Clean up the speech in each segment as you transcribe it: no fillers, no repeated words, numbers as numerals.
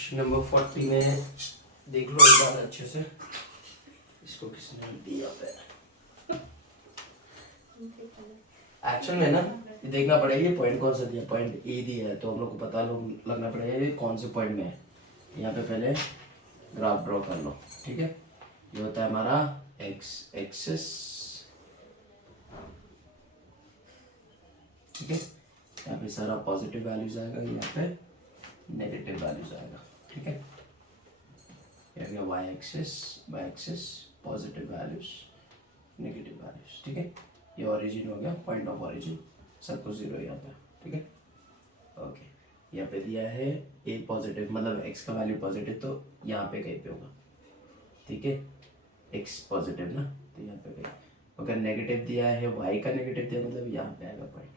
Question number 40 में देख लो एक बार अच्छे से, इसको किसने दिया है। एक्चुअल में ना ये देखना पड़ेगा ये पॉइंट कौन सा दिया, पॉइंट ए दिया है तो हम लोग को पता लगना पड़ेगा ये कौन से पॉइंट में है। यहाँ पे पहले ग्राफ ड्रॉ कर लो, ठीक है। ये होता है हमारा एक्स एक्सिस, ठीक है। यहाँ पे सारा पॉजिटिव वैल्यूज आएगा, यहाँ पे नेगेटिव वैल्यूज आएगा, ठीक है। यहाँ Y axis positive values negative values, ठीक है। ये ओरिजिन हो गया, पॉइंट ऑफ ओरिजिन, सब कुछ जीरो यहाँ पे, ठीक है। ओके, यहाँ पे दिया है ए पॉजिटिव, मतलब एक्स का वैल्यू पॉजिटिव तो यहाँ पे कहीं पे होगा, ठीक है। एक्स पॉजिटिव ना, तो यहाँ पे कहीं। अगर नेगेटिव दिया है, वाई का नेगेटिव दिया मतलब यहाँ पे आएगा पॉइंट,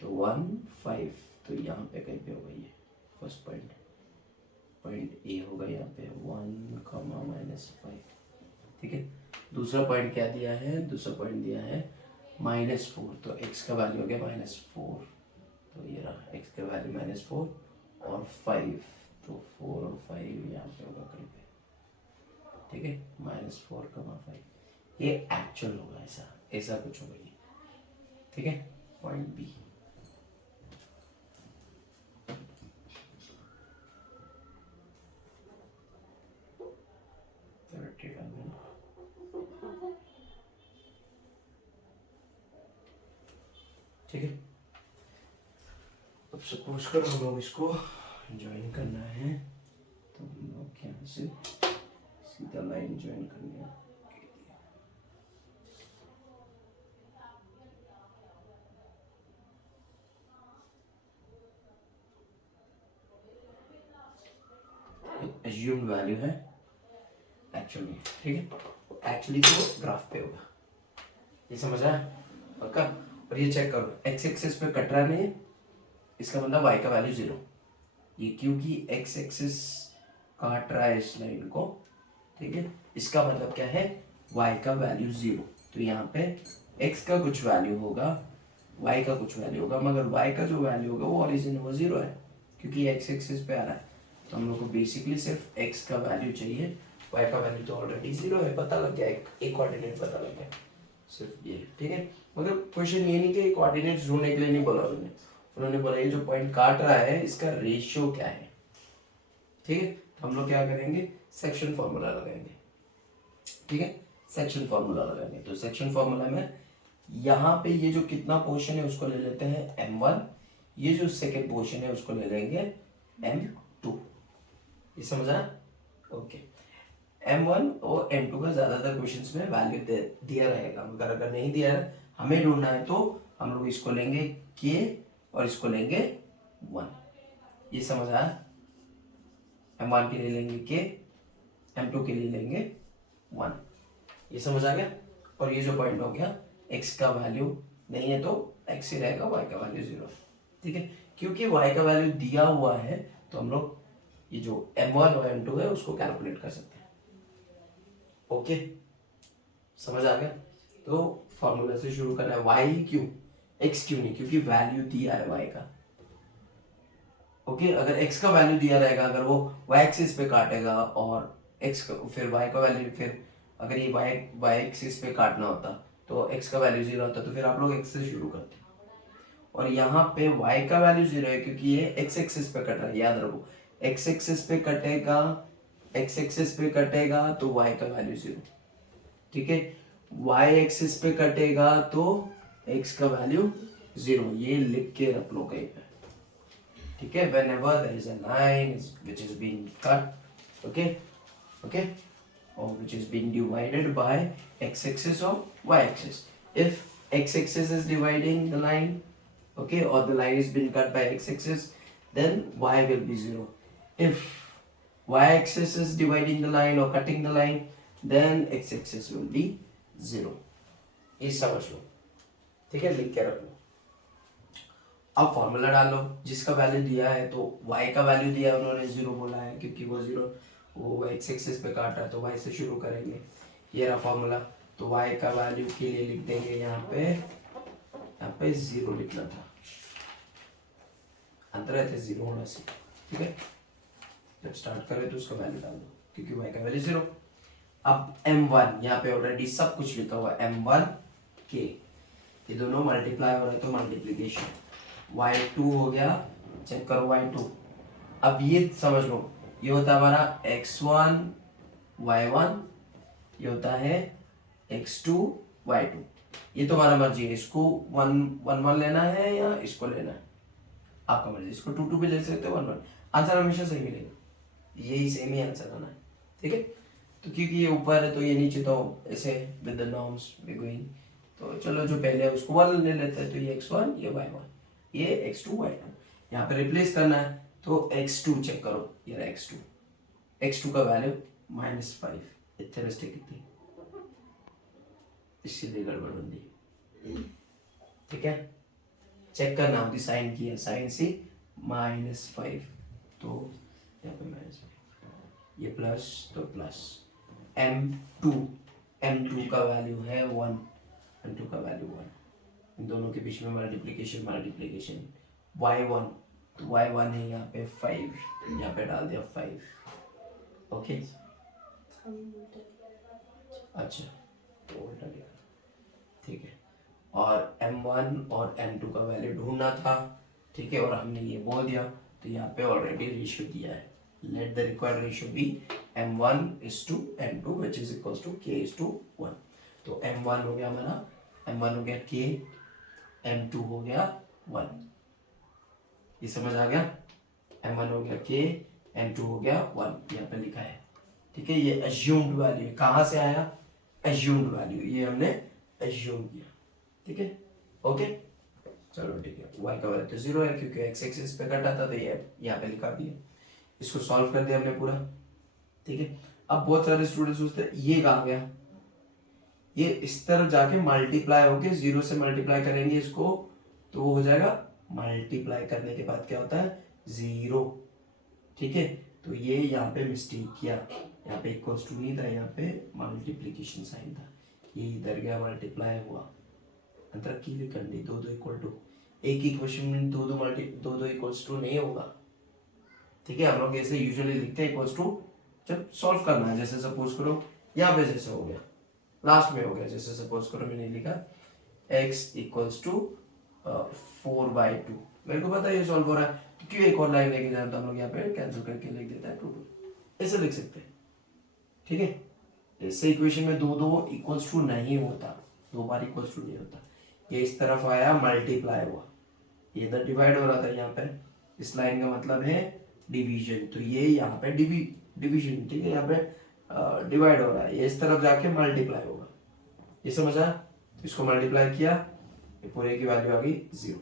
तो 1 5, तो यहाँ पे कहीं पे होगा ये फर्स्ट पॉइंट, पॉइंट ए होगा यहाँ पे 1, -5, ठीक है। दूसरा पॉइंट क्या दिया है, दूसरा पॉइंट दिया है -4, तो x का वैल्यू हो गया -4, तो ये रहा x का वैल्यू -4 और 5, तो 4 और 5 यहाँ पे होगा कहीं पे, ठीक है। -4, 5 ये एक्चुअल होगा, ऐसा ऐसा कुछ होगा ये, ठीक है। पॉइंट बी, ठीक है। अब सपोज करो हम लोग इसको ज्वाइन करना है, तो हम लोग यहाँ से सीधा लाइन ज्वाइन करनी है। एज्यूम्ड वैल्यू है एक्चुअली, ठीक है। एक्चुअली तो ग्राफ पे होगा, ये समझ रहा है पक्का। और ये चेक करो, एक्स एक्सिस पे कट रहा नहीं है, इसका मतलब वाई का वैल्यू 0, ये क्योंकि एक्स एक्सिस काट रहा है इस लाइन को, ठीक है। इसका मतलब क्या है, वाई का वैल्यू 0, तो यहाँ पे एक्स का कुछ वैल्यू होगा, वाई का कुछ वैल्यू होगा, मगर वाई का जो वैल्यू होगा वो ओरिजिन वो 0 है, क्योंकि एक्स एक्सिस पे आ रहा है। तो हम लोग को बेसिकली सिर्फ एक्स का वैल्यू चाहिए, वाई का वैल्यू तो ऑलरेडी 0 है, पता लग गया, एक कोऑर्डिनेट पता लग गया, सिर्फ ये, ठीक है। मगर क्वेश्चन ये नहीं कि कोऑर्डिनेट्स ढूंढने के लिए नहीं बोला उन्होंने बोला ये जो पॉइंट काट रहा है इसका रेशियो क्या है, ठीक है। तो हम लोग क्या करेंगे, सेक्शन फॉर्मूला लगाएंगे, ठीक है। सेक्शन फॉर्मूला लगाएंगे, तो सेक्शन फॉर्मूला में यहाँ पे ये जो कितना पोर्शन है उसको ले लेते हैं m1, ये जो सेकेंड पोर्शन है उसको ले लेंगे m2, ये समझा। ओके, m1 और m2 का ज्यादातर क्वेश्चंस में वैल्यू दिया रहेगा, मगर अगर नहीं दिया है हमें ढूंढना है तो हम लोग इसको लेंगे k और इसको लेंगे 1, ये समझ आया। m1 के लिए लेंगे k, m2 के लिए लेंगे 1, ये समझ आ गया। और ये जो पॉइंट हो गया, x का वैल्यू नहीं है तो x ही रहेगा, y का वैल्यू 0 है, ठीक है। क्योंकि y का वैल्यू दिया हुआ है तो हम लोग ये जो m1 और m2 है उसको कैलकुलेट कर सकते हैं, ओके समझ आ गया। तो फॉर्मूला से शुरू करना है, y क्यों, x क्यों नहीं, क्योंकि वैल्यू दिया है y का, ओके। अगर x का वैल्यू दिया रहेगा, अगर वो y एक्सिस पे काटेगा और x का फिर y का वैल्यू, फिर अगर ये y एक्सिस पे काटना होता तो x का वैल्यू 0 होता, तो फिर आप लोग x से शुरू करते। और यहाँ पे y का वैल्यू 0 है क्योंकि ये x एक्सिस पे कट रहा है, याद रखो x एक्सिस पे कटेगा, x एक्सिस पे कटेगा तो y का वैल्यू 0, ठीक है। y एक्सिस पे कटेगा तो x का वैल्यू 0, ये लिख के रख लो कहीं पे, ठीक है। whenever there is a line which is being cut, okay, or which is being divided by x-axis or y-axis, if x-axis is dividing the line, okay, or the line is being cut by x-axis, then y will be 0. If y-axis is dividing the line or cutting the line, then x-axis will be 0, ये समझ लो, ठीक है, लिख के रख लो। अब formula डालो, जिसका वैल्यू दिया है तो y का वैल्यू दिया है, उन्होंने 0 बोला है क्योंकि वो 0 वो x एक्सिस पे काटा है तो y से शुरू करेंगे, ये रहा फॉर्मूला। तो y का वैल्यू के लिए लिख देंगे यहाँ पे 0 लिखना था, अंतर है 0 होना चाहिए, ठीक है। जब स्टार्ट करें तो उसका वैल्यू डाल दो क्योंकि y का वैल्यू 0। अब m1 यहाँ पे ऑलरेडी सब कुछ लिखा हुआ है m1 k, ये दोनों मल्टीप्लाई हो रहे तो मल्टीप्लीकेशन। y2 हो गया, चेक करो y2। अब ये समझ लो ये होता है हमारा x1 y1, ये होता है x2 y2। ये तुम्हारा मर्जी है, इसको 1 1 लेना है या इसको लेना है, आपका मर्जी। इसको 2 2 भी ले सकते हो, 1 1। आंसर हमेशा सही मिलेगा, यही सेम ही आंसर आना है, ठीक है। तो क्योंकि ये ऊपर है तो ये नीचे, तो ऐसे with the norms we going. तो चलो जो पहले है उसको 1 ले लेते हैं, तो ये x1 ये y1 ये x2 y2। यहाँ पे रिप्लेस करना है तो x2 चेक करो, ये रहा x2 का वैल्यू -5। इतने मिस्टेक कितनी, इसीलिए गड़बड़ बन, ठीक है। चेक करना होती साइन की है, साइन सी -5, तो यहाँ पे -5, ये प्लस तो प्लस m2 का वैल्यू है 1, m2 का वैल्यू 1। इन दोनों के बीच में मल्टीप्लिकेशन y1, तो y1 है यहाँ पे 5, यहाँ पे डाल दिया 5, ओके। अच्छा तो उल्टा गया, ठीक है। और m1 और m2 का वैल्यू ढूंढना था, ठीक है, और हमने ये बोल दिया, तो यहाँ पे ऑलरेडी रेशियो दिया है। Let the required ratio be m1:m2 which is equals to k:1। तो m1 हो गया हमारा, m1 हो गया k, m2 हो गया 1। ये समझ आ गया, m1 हो गया k, m2 हो गया 1, यहाँ पे लिखा है, ठीक है। ये assumed वैल्यू है, कहाँ से आया, assumed वैल्यू, ये हमने assume किया, ठीक है, ओके। चलो ठीक है, y का वैल्यू तो 0 है क्योंकि x एक्सिस पे कटा था, तो ये यहाँ पे लिखा दिया। इसको सॉल्व कर दिया हमने पूरा, ठीक है। अब बहुत सारे स्टूडेंट्स सोचते हैं ये कहाँ गया, ये इस तरफ जाके मल्टीप्लाई होके 0 से मल्टीप्लाई करेंगे इसको, तो वो हो जाएगा मल्टीप्लाई करने के बाद क्या होता है 0, ठीक है। तो ये यहाँ पे मिस्टेक किया, यहाँ पे इक्वल्स टू नहीं था, यहाँ पे मल्टीप्लीकेशन साइन था, ये इधर गया मल्टीप्लाई हुआ, अंतर की भी करनी 2 2 इक्वल टू, एक ही क्वेश्चन में 2 2 इक्वल्स टू नहीं होगा, ठीक है। हम लोग ऐसे यूजुअली लिखते हैं इक्वल्स टू जब सॉल्व करना है। जैसे सपोज करो यहाँ पे जैसे हो गया, लास्ट में हो गया, जैसे सपोज करो मैंने लिखा x इक्वल्स टू 4/2, मेरे को पता है ये सॉल्व हो रहा है, तो क्यों एक और लाइन लेके जाना, तो हम लोग यहाँ पे कैंसिल करके लिख देता है 2 2, ऐसे लिख सकते हैं, ठीक है। इससे इक्वेशन में 2 2 इक्वल्स टू नहीं होता, 2 बार इक्वल्स टू नहीं होता। ये इस तरफ आया मल्टीप्लाई हुआ, ये इधर डिवाइड हो रहा था, यहाँ पे इस लाइन का मतलब है डिवीजन, तो ये यहाँ पे डिवीजन, ठीक है, यहाँ पे डिवाइड हो रहा है, ये इस तरफ जाके मल्टीप्लाई होगा, ये समझ आया। तो इसको मल्टीप्लाई किया, ये पूरे की वैल्यू आ गई 0,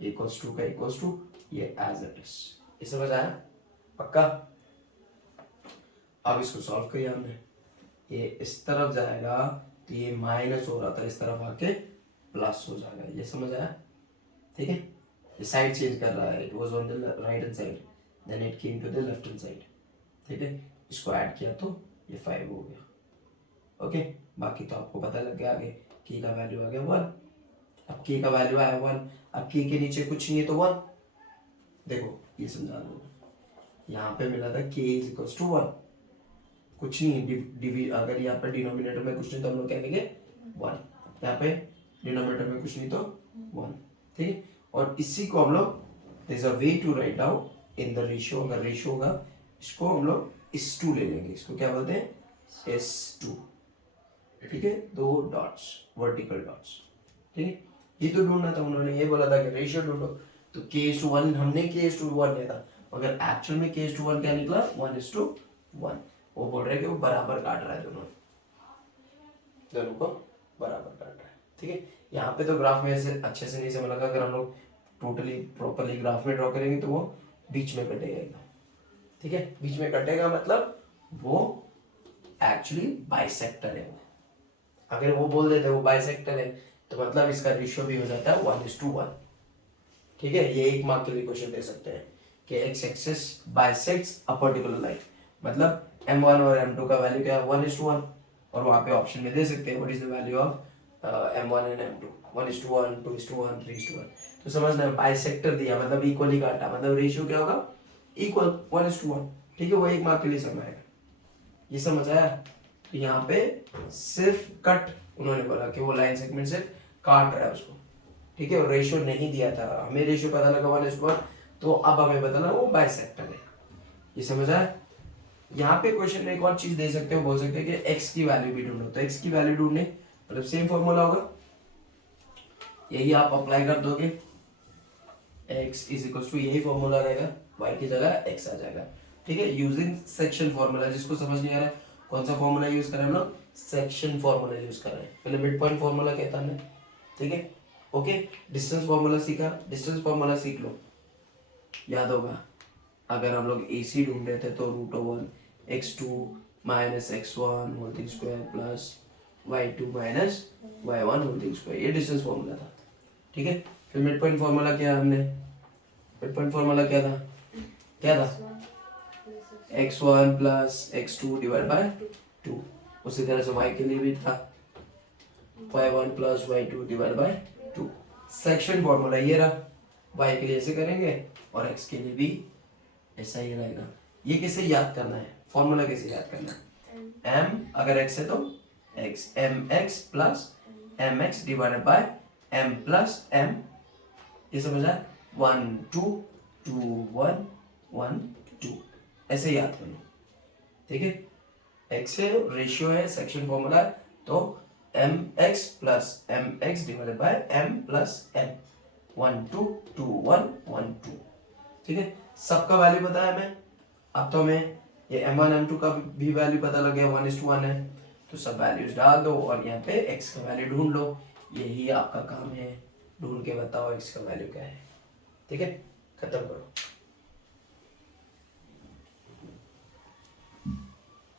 इक्वल्स टू का इक्वल्स टू ये एज इट इज, ये समझ आया पक्का। अब इसको सॉल्व किया हमने, ये इस तरफ जाएगा तो ये माइनस हो रहा था, इस तरफ आके प्लस हो जाएगा, ये समझ आया, ठीक है। ये साइड चेंज कर रहा है, it was on the right hand side then it came to the left hand side, ठीक है। इसको ऐड किया तो ये 5 हो गया, ओके। बाकी तो आपको पता लग गया, आगे k का वैल्यू आ गया 1। अब k का वैल्यू आया 1, अब k के नीचे कुछ नहीं है तो 1, देखो ये समझा दो, यहाँ पे मिला था k = 1, कुछ नहीं, अगर यहाँ पे डिनोमिनेटर में कुछ नहीं तो हम लोग कहेंगे 1, यहाँ पे डिनोमिनेटर में कुछ नहीं तो 1, ठीक है। और इसी को हम लोग there is a way to write down in the ratio, अगर रेशियो होगा इसको हम लोग S2 ले लेंगे, इसको क्या बोलते हैं S2, ठीक है, 2 डॉट्स वर्टिकल डॉट्स, ठीक है। ये तो ढूंढना था, उन्होंने ये बोला था कि रेशियो ढूंढो, तो k:1 हमने k:1 लिया था, मगर एक्चुअल में k:1 क्या निकला 1:1। वो बोल रहे हैं कि वो बराबर काट रहा है, दोनों को बराबर काट रहा है, ठीक है। यहाँ पे तो ग्राफ में ऐसे अच्छे से नहीं समझ लगा, अगर हम लोग टोटली प्रॉपरली ग्राफ में ड्रॉ करेंगे तो वो बीच में कटेगा एकदम, ठीक है। बीच में कटेगा मतलब वो एक्चुअली बाइसेक्टर है। अगर वो बोल देते वो बाइसेक्टर है तो मतलब इसका रेशियो भी हो जाता है 1:1, ठीक है। ये 1 मार्क के लिए क्वेश्चन दे सकते हैं कि x axis bisects a particular line, मतलब m1 और m2 का वैल्यू क्या है 1:1, और वहां पे ऑप्शन में दे सकते हैं what is the value of m1 and m2, 1:1, 2:1, 3:1। तो समझना बाइसेक्टर दिया मतलब इक्वली काटा, मतलब रेशियो क्या होगा इक्वल 1:1, ठीक है, वो 1 मार्क के लिए समय आएगा। ये समझ आया? तो यहाँ पे सिर्फ कट उन्होंने बोला कि वो लाइन सेगमेंट सिर्फ काट रहा है उसको, ठीक है, और रेशियो नहीं दिया था, हमें रेशियो पता लगा 1:1, तो अब हमें पता लगा वो बाइसेक्टर है। ये समझ आया? यहाँ पे क्वेश्चन में एक और चीज दे सकते हो, बोल सकते हैं कि x की वैल्यू भी ढूंढो, तो x की वैल्यू ढूंढने मतलब सेम फॉर्मूला होगा, यही आप अप्लाई कर दोगे, x इज इक्वल टू यही फॉर्मूला रहेगा, y की जगह x आ जाएगा, ठीक है, यूजिंग सेक्शन फॉर्मूला। जिसको समझ नहीं आ रहा है कौन सा फॉर्मूला यूज कर रहे हैं हम लोग, सेक्शन फॉर्मूला यूज कर रहे हैं। पहले मिड पॉइंट फॉर्मूला कहता है, ठीक है, ओके। डिस्टेंस फॉर्मूला सीखा, डिस्टेंस फॉर्मूला सीख लो, याद होगा। अगर हम लोग AC ढूंढ रहे थे तो √1 x2 minus x1 whole square plus y2 minus y1 whole square, ये डिस्टेंस फॉर्मूला था, ठीक है। फिर मिड पॉइंट फॉर्मूला क्या हमने, मिड पॉइंट फॉर्मूला क्या था, क्या था, x1 plus x2 divide by 2। उसी तरह से y के लिए भी था y1 plus y2 divide by 2। Section formula ये रहा, y के लिए ऐसे करेंगे और x के लिए भी ऐसा ही रहेगा। ये कैसे याद करना है, फॉर्मूला कैसे याद करना है, m अगर x है तो x, mx plus mx divided by m plus m, ये समझ आया, 1 2 2 1 1 2, ऐसे याद कर लो, ठीक है। x है, रेशियो है, सेक्शन फॉर्मूला है, तो mx plus mx divided by m plus m, 1 2 2 1 1 2, ठीक है। सबका वैल्यू पता है हमें, अब तो हमें ये m1 m2 का भी वैल्यू पता लग गया, 1:1 है, तो सब वैल्यूज डाल दो और यहाँ पे x का वैल्यू ढूंढ लो, यही आपका काम है, ढूंढ के बताओ x का वैल्यू क्या है, ठीक है, खत्म करो।